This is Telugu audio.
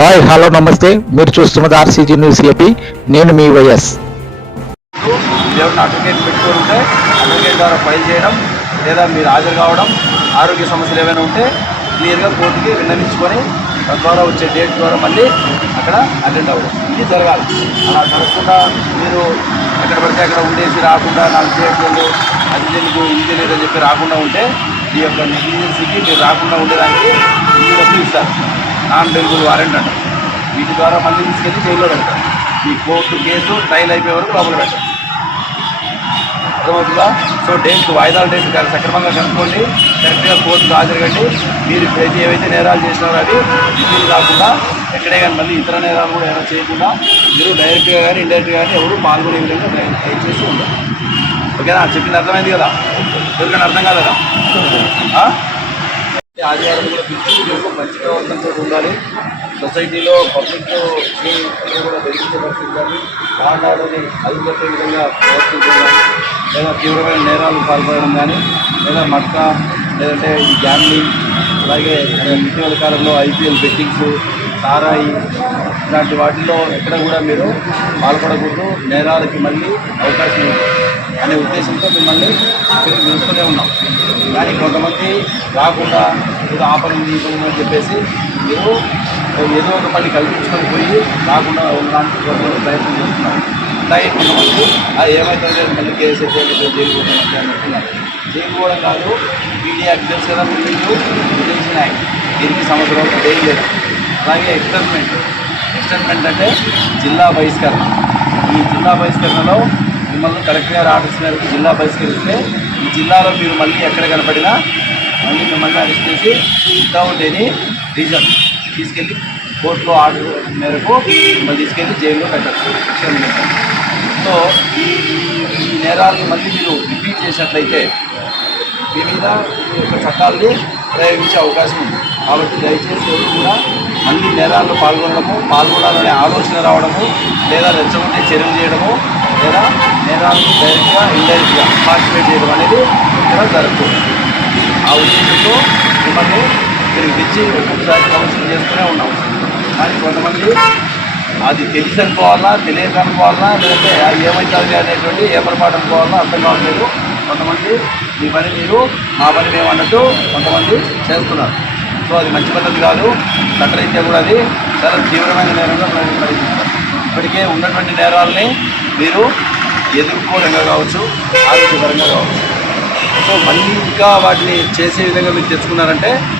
హాయ్ హలో నమస్తే. మీరు చూస్తున్నది ఆర్సీజీ న్యూస్ ఏపీ. నేను మీ వైఎస్. ఎవరిని అడ్వకేట్ పెట్టుకొని ఉంటే అడ్వకేట్ ద్వారా ఫైల్ చేయడం లేదా మీరు హాజరు కావడం, ఆరోగ్య సమస్యలు ఏమైనా ఉంటే క్లియర్గా కోర్టుకి విన్నవించుకొని తద్వారా వచ్చే డేట్ ద్వారా మళ్ళీ అక్కడ అటెండ్ అవ్వడం, ఇది జరగాలి. అలా జరగకుండా మీరు ఎక్కడ పడితే అక్కడ ఉండేసి రాకుండా నాకు చేయట్లేదు, అది తెలియదు ఇది తెలియదు అని చెప్పి రాకుండా ఉంటే ఈ యొక్క నెగ్లిజెన్సీకి మీరు రాకుండా ఉండేదానికి ఈ డబ్బులు ఇస్తారు. నాన్ బెయిలబుల్ వారెంట్ అంటారు. వీటి ద్వారా మళ్ళీ తీసుకెళ్ళి జైల్లో పెడతారు. ఈ కోర్టు కేసు ట్రయల్ అయిపోయే వరకు లోపల పెట్టారు. అర్థమవుతుందా? సో వాయిదాల డేట్ సక్రమంగా కనుక్కోండి, కరెక్ట్గా కోర్టుకు హాజరుగండి. మీరు ఇప్పుడైతే ఏవైతే నేరాలు చేసినారో అవి రిపీట్ కాకుండా ఎక్కడే కానీ మళ్ళీ ఇతర నేరాలు కూడా ఏమైనా చేయకుండా మీరు డైరెక్ట్గా కానీ ఇండైరెక్ట్గా కానీ ఎవరు పాల్గొనే విధంగా దయచేసి ఉండాలి. ఓకేనా? చెప్పింది అర్థమైంది కదా? ఎవరికైనా అర్థం కాలేదా? ఆదివారం కూడా పిలిచి మంచి ప్రవర్తనతో ఉండాలి. సొసైటీలో పబ్లిక్ కూడా వెలిగించే పరిస్థితి కానీ ఆడాలని అదుపుపట్టే విధంగా ప్రవర్తించడం, లేదా తీవ్రమైన నేరాలు పాల్పడడం కానీ, లేదా మట్కా లేదంటే ఈ గ్యామ్లింగ్, అలాగే ఇటీవల కాలంలో ఐపీఎల్ బెట్టింగ్స్, సారాయి ఇలాంటి వాటిల్లో ఎక్కడ కూడా మీరు పాల్పడకూడదు. నేరాలకి మళ్ళీ అవకాశం ఉంది అనే ఉద్దేశంతో మిమ్మల్ని ఇక్కడికి పిలుస్తూనే ఉన్నాం. కానీ కొంతమంది రాకుండా ఏదో ఆపరింది అని చెప్పేసి మీరు ఏదో ఒక పని కల్పించుకొని పోయి రాకుండా ఉండడానికి కొంతమంది ప్రయత్నం చేస్తున్నారు. అలాగే కొంతమంది ఏమైతే మళ్ళీ కేసు అయితే జైలుపోవడం అంటున్నారు. జైలుపోవడం కాదు, మీడియా తెలుసు కదా, మీకు డిటెన్షన్ యాక్ట్, దీనికి సంవత్సరం జైలు లేదు. అలాగే ఎక్స్టర్న్మెంట్ అంటే జిల్లా బహిష్కరణ. ఈ జిల్లా బహిష్కరణలో మిమ్మల్ని కలెక్టర్ గారు ఆర్డర్స్ మేరకు జిల్లా బహిష్కరిస్తే ఈ జిల్లాలో మీరు మళ్ళీ ఎక్కడ కనపడినా మళ్ళీ మిమ్మల్ని అరెస్ట్ చేసి వితౌట్ ఎనీ రీజన్ తీసుకెళ్ళి కోర్టులో ఆర్డర్ మేరకు మిమ్మల్ని తీసుకెళ్ళి జైల్లో పెట్టచ్చు. సో ఈ నేరాలను మళ్ళీ మీరు రిపీట్ చేసినట్లయితే మీ మీద ఈ యొక్క చట్టాలని ప్రయోగించే అవకాశం ఉంది. కాబట్టి దయచేసి ఎవరు కూడా మళ్ళీ నేరాల్లో పాల్గొనాలనే ఆలోచన రావడము, లేదా రెచ్చగొట్టే చర్యలు చేయడము, లేదా నేరాలను డైరెక్ట్గా ఇండైరెక్ట్గా పార్టిసిపేట్ చేయడం అనేది ఇక్కడ జరుగుతుంది. ఆ ఉద్దేశంతో మిమ్మల్ని మీరు తెచ్చి ఒక్కొక్కసారి కౌన్సిలింగ్ చేస్తూనే ఉన్నాం. కానీ కొంతమంది అది తెలిసి అనుకోవాలా, తెలియక అనుకోవాలా, లేదంటే ఏమవుతుంది అనేటువంటి ఏ పొరపాటు అనుకోవాలా అర్థం కావట్లేదు. కొంతమంది మీ పని మీరు మా పని మేము అన్నట్టు కొంతమంది చేస్తున్నారు. సో అది మంచి పద్ధతి కాదు. చట్టరీత్యా కూడా అది చాలా తీవ్రమైన నేరంగా పరిగణిస్తారు. ఇప్పటికే ఉన్నటువంటి నేరాలని మీరు ఎదుర్కోలేంగా కావచ్చు, ఆరోగ్యపరంగా కావచ్చు. సో మళ్ళీ ఇంకా వాటిని చేసే విధంగా మీరు తెచ్చుకున్నారంటే